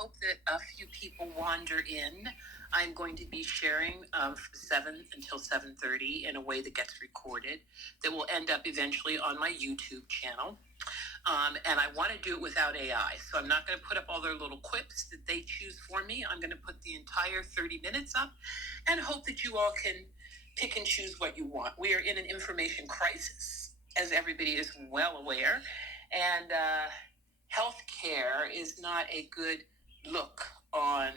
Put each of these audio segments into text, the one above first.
hope that a few people wander in. I'm going to be sharing from 7 until 7:30 in a way that gets recorded, that will end up eventually on my YouTube channel. And I want to do it without AI. So I'm not going to put up all their little quips that they choose for me. I'm going to put the entire 30 minutes up and hope that you all can pick and choose what you want. We are in an information crisis, as everybody is well aware. And healthcare is not a good look on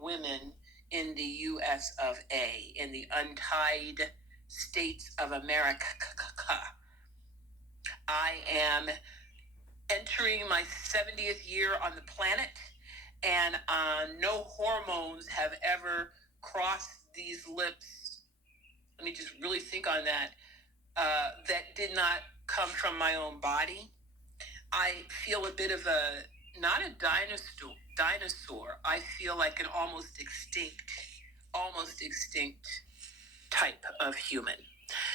women in the U.S. of A., in the untied states of AmeriKKKa. I am entering my 70th year on the planet, and no hormones have ever crossed these lips. Let me just really think on that. That did not come from my own body. I feel a bit of not a dinosaur. I feel like an almost extinct type of human.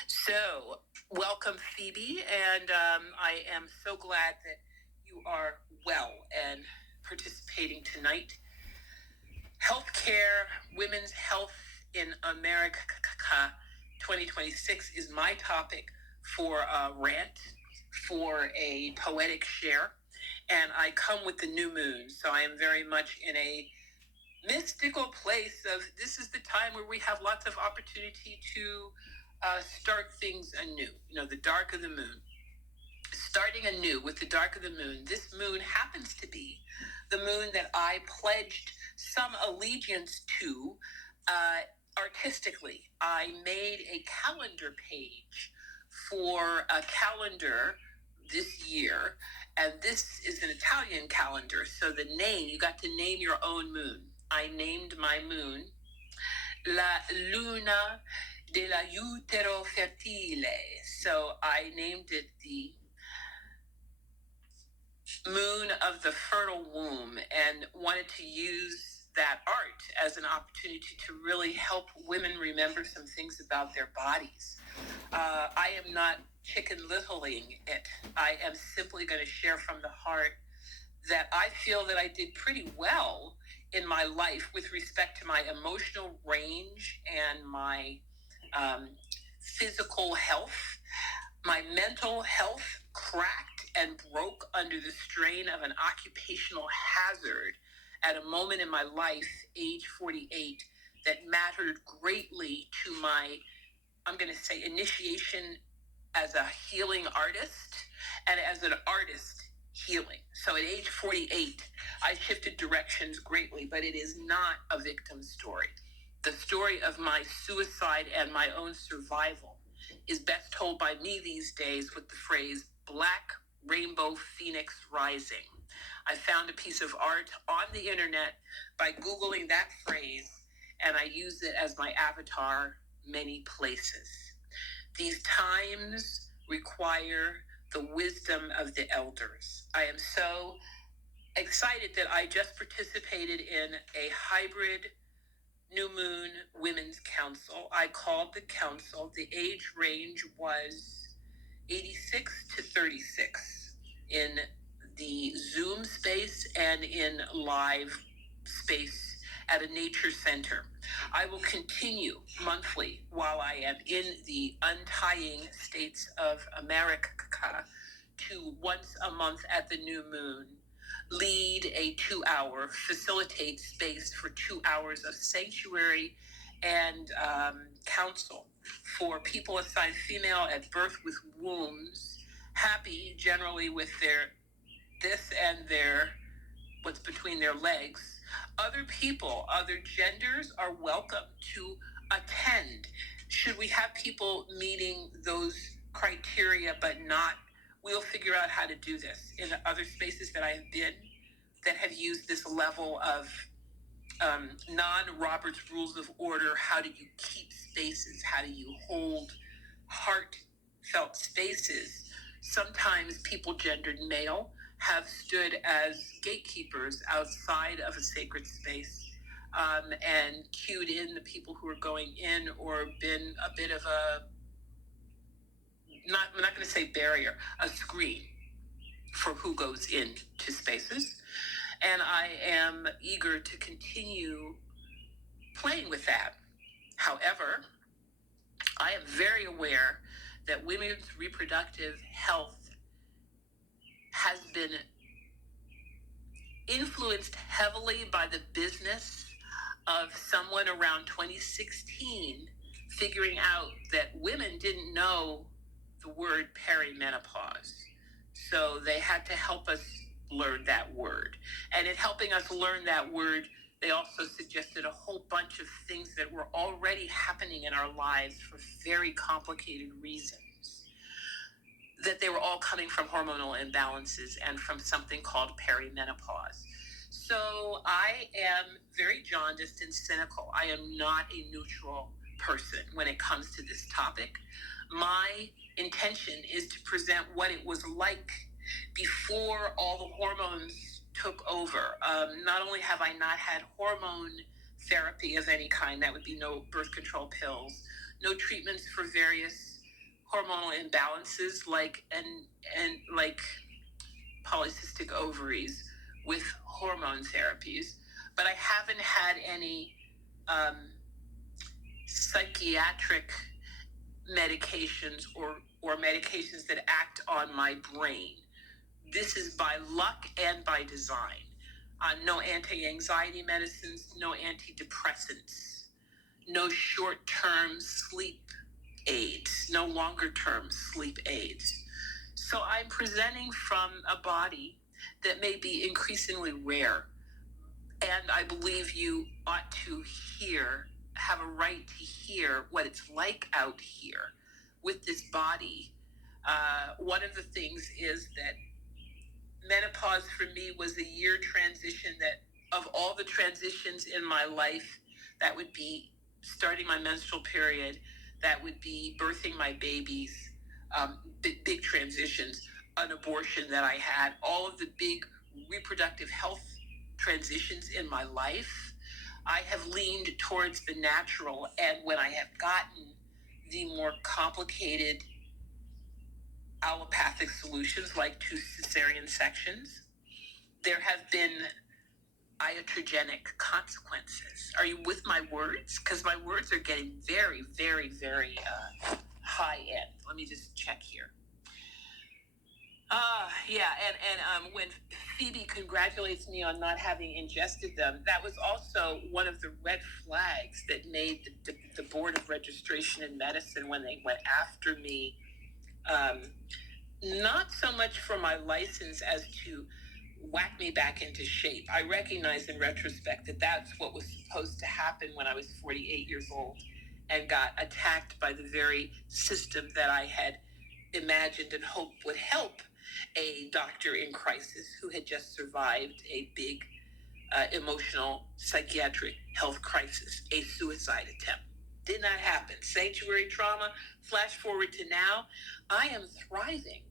So, welcome, Phoebe, and I am so glad that you are well and participating tonight. Healthcare, women's health in AmeriKKKa 2026 is my topic for a rant, for a poetic share, and I come with the new moon, so I am very much in a mystical place of this is the time where we have lots of opportunity to start things anew. You know, the dark of the moon. Starting anew with the dark of the moon. This moon happens to be the moon that I pledged some allegiance to artistically. I made a calendar page for a calendar this year, and this is an Italian calendar, so the name, you got to name your own moon. I named my moon La Luna dell'Utero Fertile. So I named it the moon of the fertile womb, and wanted to use that art as an opportunity to really help women remember some things about their bodies. I am not chicken littling it. I am simply going to share from the heart that I feel that I did pretty well in my life with respect to my emotional range and my physical health. My mental health cracked and broke under the strain of an occupational hazard at a moment in my life, age 48, that mattered greatly to my, I'm going to say, initiation as a healing artist and as an artist healing. So at age 48, I shifted directions greatly, but it is not a victim story. The story of my suicide and my own survival is best told by me these days with the phrase Black Rainbow Phoenix Rising. I found a piece of art on the internet by Googling that phrase, and I use it as my avatar many places. These times require the wisdom of the elders. I am so excited that I just participated in a hybrid New Moon Women's Council. I called the council. The age range was 86 to 36 in the Zoom space and in live space at a nature center. I will continue monthly while I am in the untying states of AmeriKKKa to once a month at the new moon lead a 2-hour, facilitate space for 2 hours of sanctuary and counsel for people assigned female at birth with wombs, happy generally with this and their what's between their legs. Other people, other genders are welcome to attend. Should we have people meeting those criteria but not, we'll figure out how to do this. In other spaces that I have been that have used this level of non-Robert's Rules of Order, how do you keep spaces? How do you hold heartfelt spaces? Sometimes people gendered male have stood as gatekeepers outside of a sacred space and cued in the people who are going in, or been a bit of a, I'm not going to say barrier, a screen for who goes into spaces. And I am eager to continue playing with that. However, I am very aware that women's reproductive health has been influenced heavily by the business of someone around 2016 figuring out that women didn't know the word perimenopause. So they had to help us learn that word. And in helping us learn that word, they also suggested a whole bunch of things that were already happening in our lives for very complicated reasons. That they were all coming from hormonal imbalances and from something called perimenopause. So I am very jaundiced and cynical. I am not a neutral person when it comes to this topic. My intention is to present what it was like before all the hormones took over. Not only have I not had hormone therapy of any kind, that would be no birth control pills, no treatments for various hormonal imbalances like polycystic ovaries with hormone therapies, but I haven't had any psychiatric medications or medications that act on my brain. This is by luck and by design. No anti-anxiety medicines, no antidepressants, no short-term sleep aids, no longer-term sleep aids. So I'm presenting from a body that may be increasingly rare. And I believe you ought to have a right to hear what it's like out here with this body. One of the things is that menopause for me was a year transition that, of all the transitions in my life, that would be starting my menstrual period, that would be birthing my babies, big transitions, an abortion that I had, all of the big reproductive health transitions in my life. I have leaned towards the natural, and when I have gotten the more complicated allopathic solutions like 2 cesarean sections, there have been iatrogenic consequences. Are you with my words? Because my words are getting very, very, very high end. Let me just check here. And when Phoebe congratulates me on not having ingested them, that was also one of the red flags that made the Board of Registration in Medicine when they went after me. Not so much for my license as to whack me back into shape. I recognize in retrospect that that's what was supposed to happen when I was 48 years old and got attacked by the very system that I had imagined and hoped would help a doctor in crisis who had just survived a big emotional psychiatric health crisis, a suicide attempt. Did not happen. Sanctuary trauma, flash forward to now, I am thriving.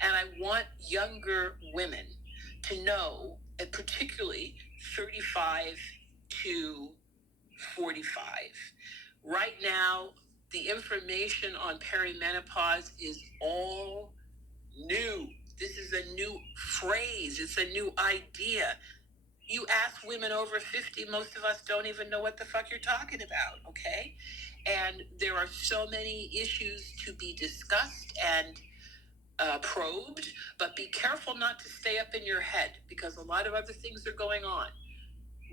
And I want younger women to know, and particularly 35 to 45. Right now, the information on perimenopause is all new. This is a new phrase. It's a new idea. You ask women over 50, most of us don't even know what the fuck you're talking about, okay? And there are so many issues to be discussed and probed, but be careful not to stay up in your head because a lot of other things are going on.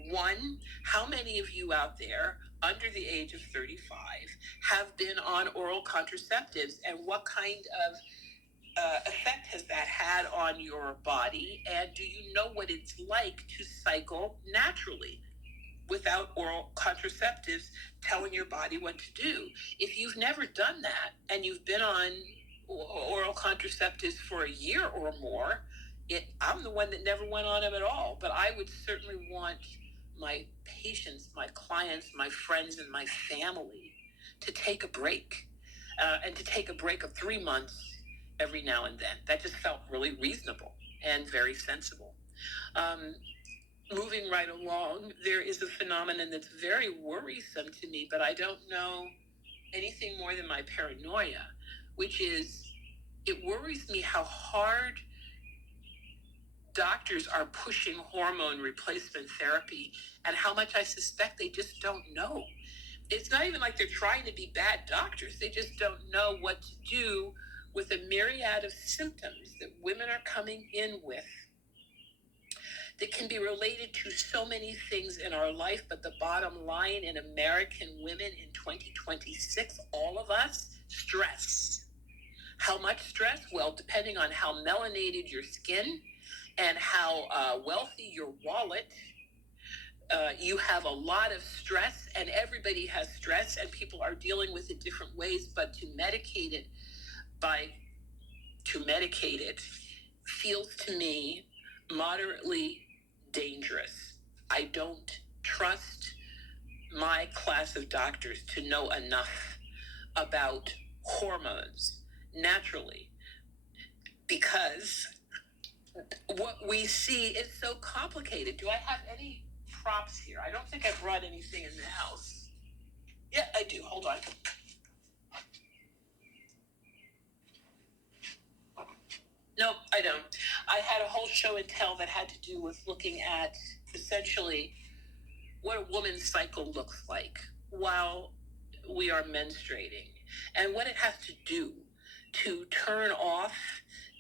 One, how many of you out there under the age of 35 have been on oral contraceptives, and what kind of effect has that had on your body? And do you know what it's like to cycle naturally without oral contraceptives telling your body what to do? If you've never done that and you've been on oral contraceptives for a year or more, I'm the one that never went on them at all, but I would certainly want my patients, my clients, my friends, and my family to take a break, and to take a break of 3 months every now and then. That just felt really reasonable and very sensible. Moving right along, there is a phenomenon that's very worrisome to me, but I don't know anything more than my paranoia, which is it worries me how hard doctors are pushing hormone replacement therapy, and how much I suspect they just don't know. It's not even like they're trying to be bad doctors. They just don't know what to do with a myriad of symptoms that women are coming in with that can be related to so many things in our life. But the bottom line in American women in 2026, all of us, stress. How much stress? Well, depending on how melanated your skin and how wealthy your wallet, you have a lot of stress, and everybody has stress, and people are dealing with it different ways. But to medicate it feels to me moderately dangerous. I don't trust my class of doctors to know enough about hormones naturally, because what we see is so complicated. Do I have any props here? I don't think I brought anything in the house. Yeah, I do. Hold on. No, I don't. I had a whole show and tell that had to do with looking at essentially what a woman's cycle looks like while we are menstruating, and what it has to do to turn off,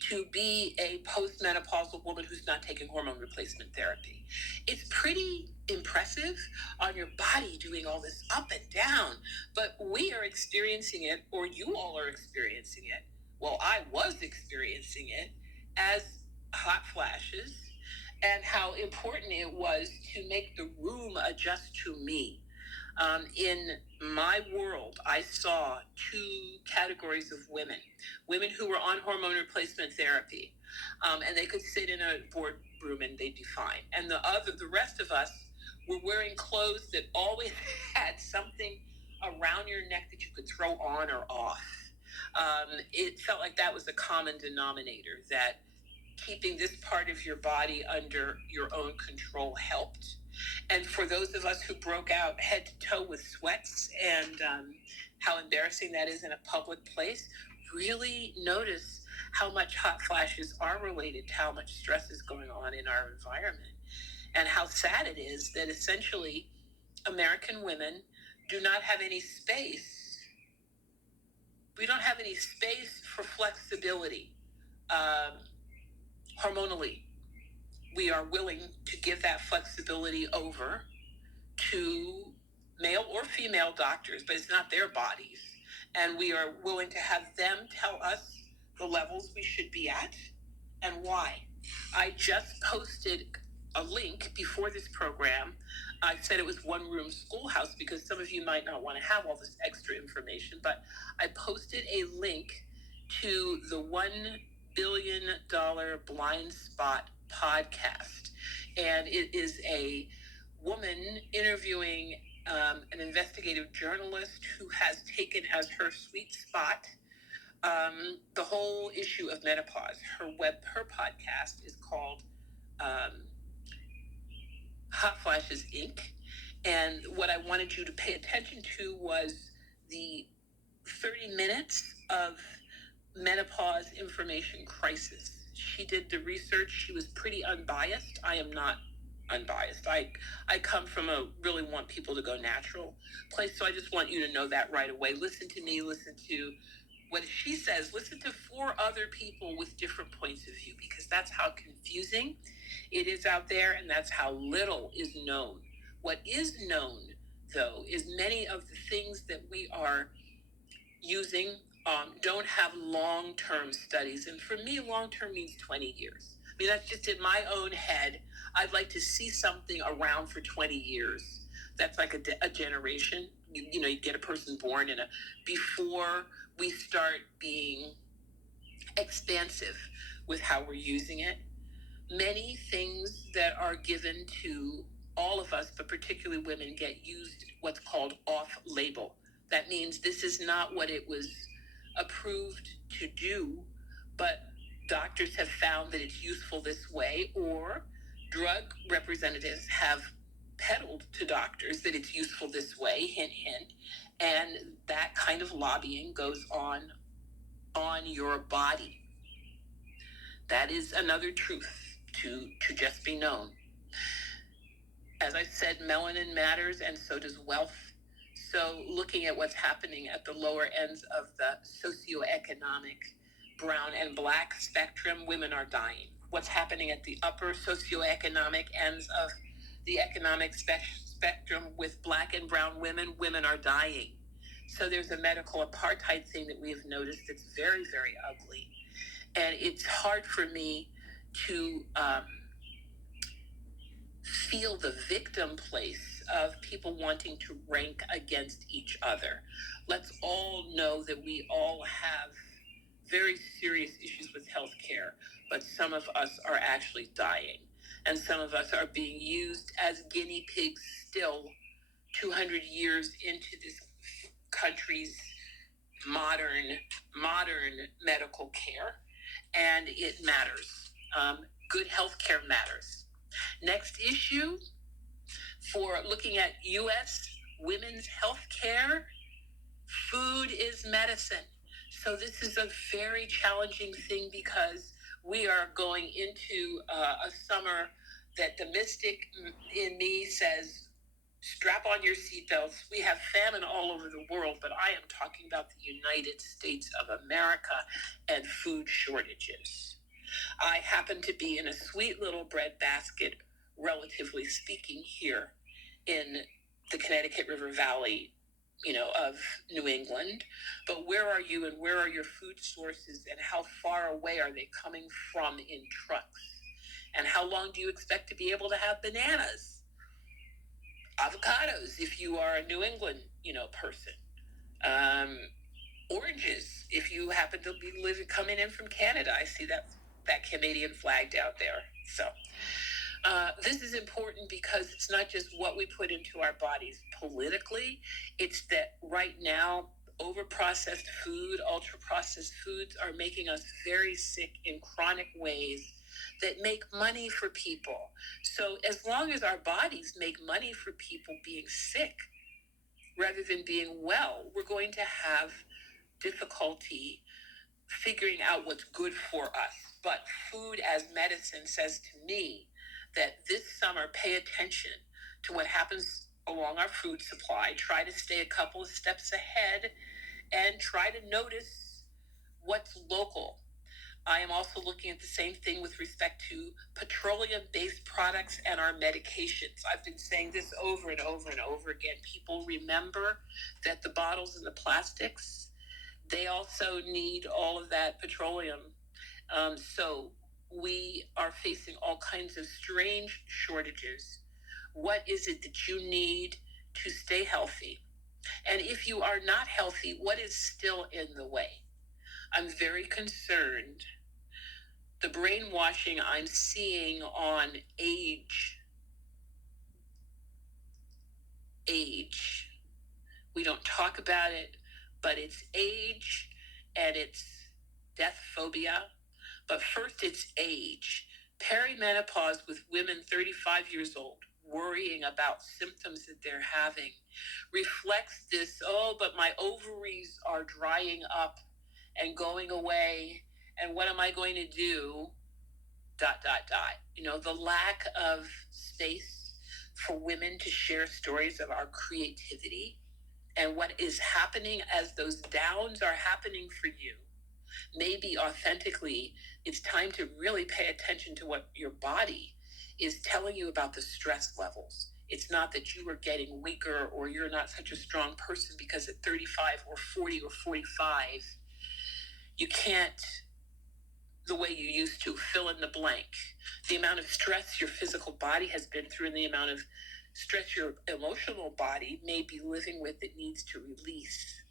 to be a postmenopausal woman who's not taking hormone replacement therapy. It's pretty impressive on your body doing all this up and down, but we are experiencing it, or you all are experiencing it. Well, I was experiencing it as hot flashes, and how important it was to make the room adjust to me. In my world, I saw two categories of women: women who were on hormone replacement therapy, and they could sit in a boardroom and they'd be fine. And the rest of us were wearing clothes that always had something around your neck that you could throw on or off. It felt like that was a common denominator, that keeping this part of your body under your own control helped. And for those of us who broke out head to toe with sweats, and how embarrassing that is in a public place, really notice how much hot flashes are related to how much stress is going on in our environment, and how sad it is that essentially American women do not have any space. We don't have any space for flexibility. Hormonally, we are willing to give that flexibility over to male or female doctors, but it's not their bodies. And we are willing to have them tell us the levels we should be at and why. I just posted a link before this program. I said it was One Room Schoolhouse because some of you might not want to have all this extra information, but I posted a link to the $1 billion Blind Spot podcast. And it is a woman interviewing an investigative journalist who has taken as her sweet spot the whole issue of menopause. Her podcast is called Hot Flashes Inc. And what I wanted you to pay attention to was the 30 minutes of menopause information crisis. She did the research. She was pretty unbiased. I am not unbiased. I come from a really want people to go natural place. So I just want you to know that right away. Listen to me, listen to what she says, listen to 4 other people with different points of view, because that's how confusing it is out there, and that's how little is known. What is known, though, is many of the things that we are using don't have long-term studies. And for me, long-term means 20 years. I mean, that's just in my own head. I'd like to see something around for 20 years. That's like a generation. You know, you get a person born before we start being expansive with how we're using it. Many things that are given to all of us, but particularly women, get used what's called off-label. That means this is not what it was approved to do, but doctors have found that it's useful this way, or drug representatives have peddled to doctors that it's useful this way, hint, hint, and that kind of lobbying goes on your body. That is another truth. to just be known. As I said, melanin matters, and so does wealth. So looking at what's happening at the lower ends of the socioeconomic brown and black spectrum, women are dying. What's happening at the upper socioeconomic ends of the economic spectrum with black and brown women, women are dying. So there's a medical apartheid thing that we have noticed that's very, very ugly. And it's hard for me to feel the victim place of people wanting to rank against each other. Let's all know that we all have very serious issues with healthcare, but some of us are actually dying, and some of us are being used as guinea pigs still 200 years into this country's modern medical care, and it matters. Good healthcare matters. Next issue for looking at U.S. women's health care, food is medicine. So this is a very challenging thing because we are going into a summer that the mystic in me says, strap on your seatbelts. We have famine all over the world, but I am talking about the United States of America and food shortages. I happen to be in a sweet little breadbasket, relatively speaking, here in the Connecticut River Valley, of New England. But where are you, and where are your food sources, and how far away are they coming from in trucks? And how long do you expect to be able to have bananas, avocados, if you are a New England, person? Oranges, if you happen to be coming in from Canada. I see that Canadian flag down there. So this is important because it's not just what we put into our bodies politically. It's that right now, over-processed food, ultra-processed foods are making us very sick in chronic ways that make money for people. So as long as our bodies make money for people being sick rather than being well, we're going to have difficulty figuring out what's good for us. But food as medicine says to me that this summer, pay attention to what happens along our food supply. Try to stay a couple of steps ahead and try to notice what's local. I am also looking at the same thing with respect to petroleum-based products and our medications. I've been saying this over and over and over again. People remember that the bottles and the plastics, they also need all of that petroleum. So we are facing all kinds of strange shortages. What is it that you need to stay healthy? And if you are not healthy, what is still in the way? I'm very concerned. The brainwashing I'm seeing on age. We don't talk about it, but it's age and it's death phobia. But first, it's age. Perimenopause with women 35 years old, worrying about symptoms that they're having, reflects this, but my ovaries are drying up and going away, and what am I going to do? ... The lack of space for women to share stories of our creativity and what is happening as those downs are happening for you. Maybe authentically, it's time to really pay attention to what your body is telling you about the stress levels. It's not that you are getting weaker or you're not such a strong person because at 35 or 40 or 45, you can't, the way you used to, fill in the blank. The amount of stress your physical body has been through and the amount of stress your emotional body may be living with that needs to release.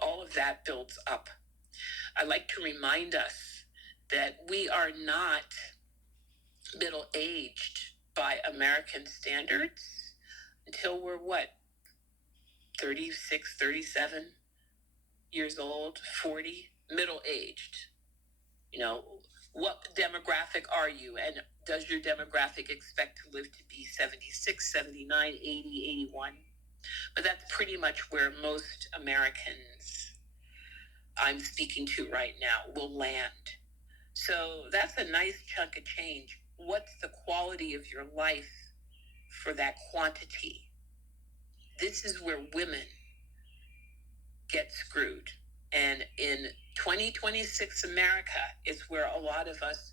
All of that builds up. I like to remind us that we are not middle-aged by American standards until we're 36, 37 years old, 40, middle-aged. What demographic are you? And does your demographic expect to live to be 76, 79, 80, 81? But that's pretty much where most Americans I'm speaking to right now will land. So that's a nice chunk of change. What's the quality of your life for that quantity? This is where women get screwed. And in 2026 America is where a lot of us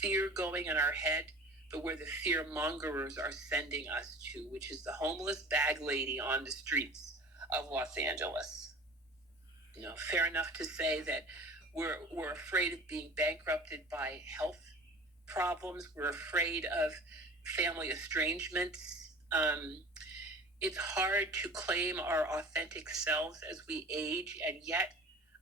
fear going in our head, but where the fear mongerers are sending us to, which is the homeless bag lady on the streets of Los Angeles. Fair enough to say that we're afraid of being bankrupted by health problems. We're afraid of family estrangements. It's hard to claim our authentic selves as we age, and yet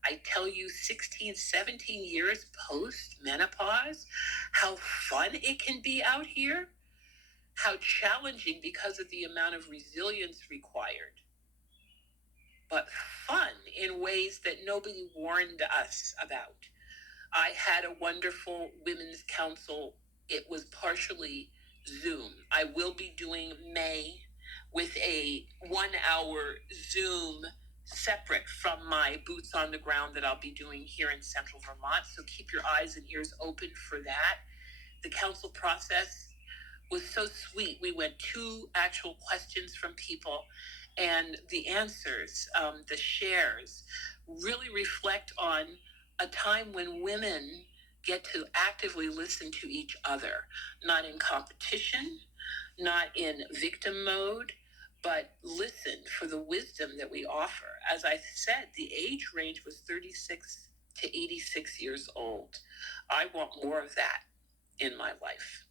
I tell you, 16, 17 years post menopause, how fun it can be out here, how challenging because of the amount of resilience required, but fun in ways that nobody warned us about. I had a wonderful women's council. It was partially Zoom. I will be doing May with a 1-hour Zoom separate from my boots on the ground that I'll be doing here in central Vermont. So keep your eyes and ears open for that. The council process was so sweet. We went 2 actual questions from people, and the answers, the shares, really reflect on a time when women get to actively listen to each other, not in competition, not in victim mode, but listen for the wisdom that we offer. As I said, the age range was 36 to 86 years old. I want more of that in my life.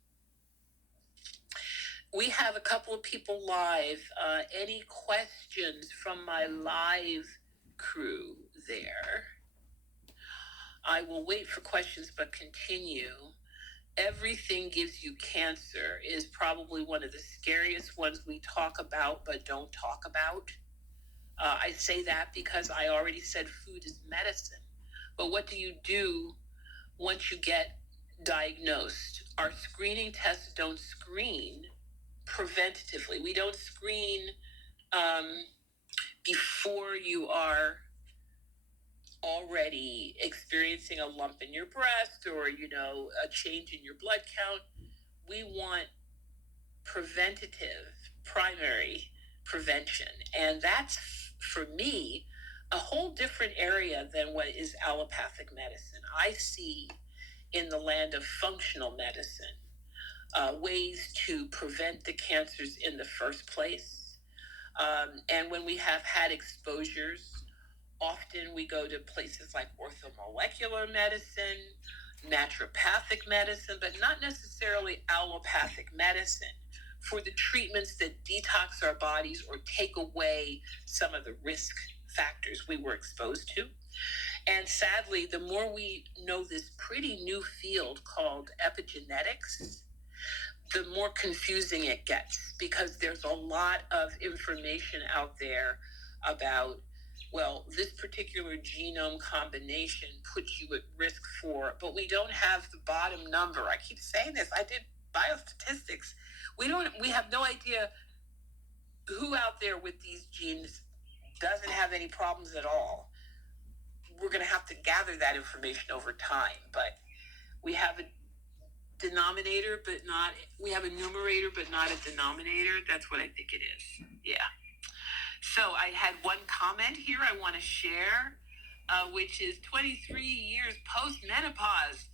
We have a couple of people live. Any questions from my live crew there? I will wait for questions, but continue. Everything gives you cancer is probably one of the scariest ones we talk about, but don't talk about. I say that because I already said food is medicine. But what do you do once you get diagnosed? Our screening tests don't screen preventatively. We don't screen before you are already experiencing a lump in your breast or a change in your blood count. We want preventative, primary prevention, and that's for me a whole different area than what is allopathic medicine. I see in the land of functional medicine ways to prevent the cancers in the first place. And when we have had exposures, often we go to places like orthomolecular medicine, naturopathic medicine, but not necessarily allopathic medicine for the treatments that detox our bodies or take away some of the risk factors we were exposed to. And sadly, the more we know this pretty new field called epigenetics, the more confusing it gets, because there's a lot of information out there about, well, this particular genome combination puts you at risk for, but we don't have the bottom number. I keep saying this. I did biostatistics. We have no idea who out there with these genes doesn't have any problems at all. We're going to have to gather that information over time, but we have a denominator, but not, we have a numerator, but not a denominator. That's what I think it is. Yeah. So I had one comment here I want to share, which is 23 years post-menopause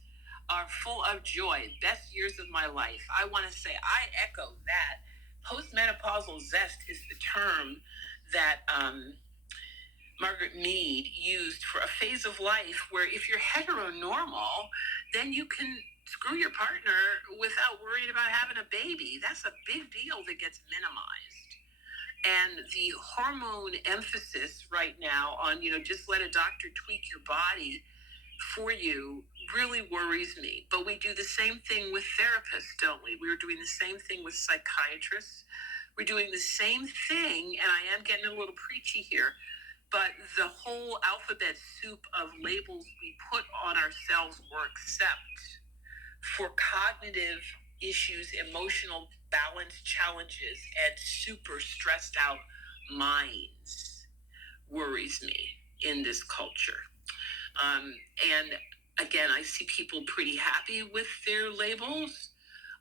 are full of joy. Best years of my life. I want to say I echo that. Postmenopausal zest is the term that Margaret Mead used for a phase of life where if you're heteronormal, then you can screw your partner without worrying about having a baby. That's a big deal that gets minimized. And the hormone emphasis right now on, just let a doctor tweak your body for you really worries me. But we do the same thing with therapists, don't we? We're doing the same thing with psychiatrists. We're doing the same thing, and I am getting a little preachy here, but the whole alphabet soup of labels we put on ourselves or accept for cognitive issues, emotional balance challenges, and super stressed out minds worries me in this culture. And Again, I see people pretty happy with their labels.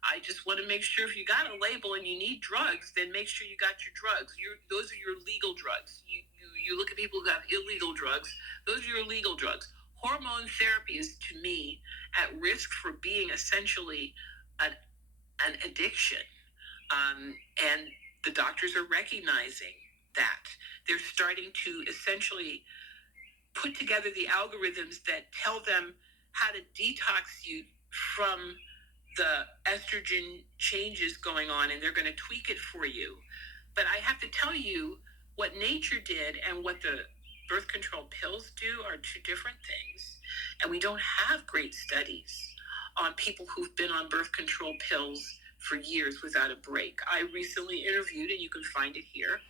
I just want to make sure if you got a label and you need drugs, then make sure you got your drugs. Those are your legal drugs. You look at people who have illegal drugs. Those are your legal drugs. Hormone therapy is, to me, at risk for being essentially an addiction. And the doctors are recognizing that. They're starting to essentially put together the algorithms that tell them how to detox you from the estrogen changes going on, and they're going to tweak it for you. But I have to tell you, what nature did and what the birth control pills do are two different things. And we don't have great studies on people who've been on birth control pills for years without a break. I recently interviewed, and you can find it here,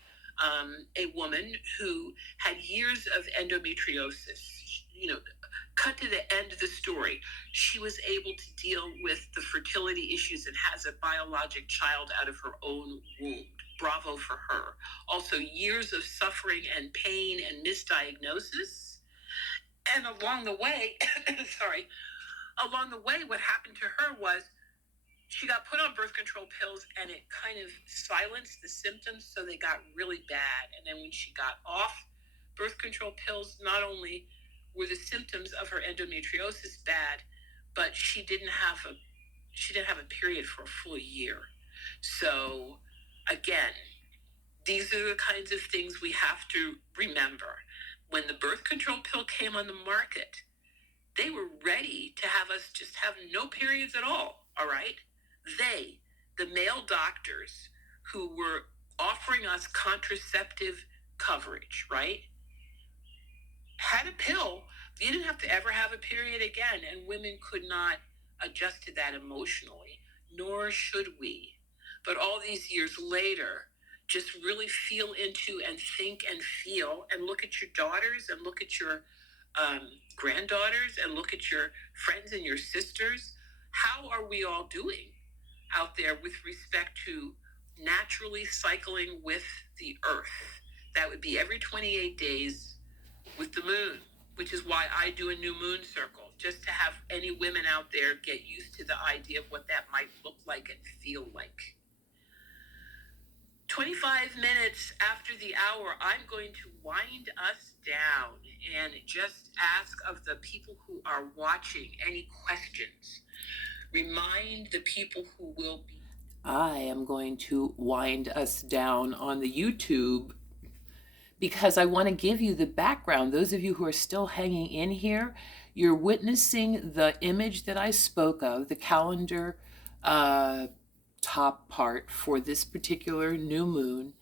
a woman who had years of endometriosis. Cut to the end of the story, she was able to deal with the fertility issues and has a biologic child out of her own womb. Bravo for her. Also, years of suffering and pain and misdiagnosis. And along the way, what happened to her was she got put on birth control pills, and it kind of silenced the symptoms, so they got really bad. And then when she got off birth control pills, not only were the symptoms of her endometriosis bad, but she didn't have a period for a full year. So again, these are the kinds of things we have to remember. When the birth control pill came on the market, they were ready to have us just have no periods at all right? The male doctors who were offering us contraceptive coverage, right, had a pill. You didn't have to ever have a period again, and women could not adjust to that emotionally, nor should we. But all these years later, just really feel into and think and feel and look at your daughters and look at your granddaughters and look at your friends and your sisters. How are we all doing out there with respect to naturally cycling with the earth? That would be every 28 days with the moon, which is why I do a new moon circle, just to have any women out there get used to the idea of what that might look like and feel like. 25 minutes after the hour, I'm going to wind us down and just ask of the people who are watching any questions. Remind the people who will be. I am going to wind us down on the YouTube because I want to give you the background. Those of you who are still hanging in here, you're witnessing the image that I spoke of, the calendar top part for this particular new moon.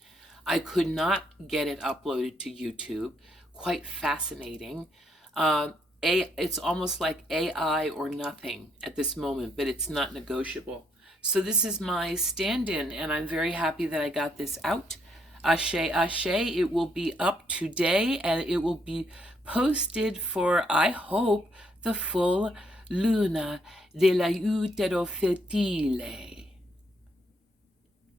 I could not get it uploaded to YouTube. Quite fascinating. It's almost like AI or nothing at this moment, but it's not negotiable. So this is my stand-in, and I'm very happy that I got this out. Ashe, ashe. It will be up today, and it will be posted for, I hope, the full Luna dell'Utero Fetile.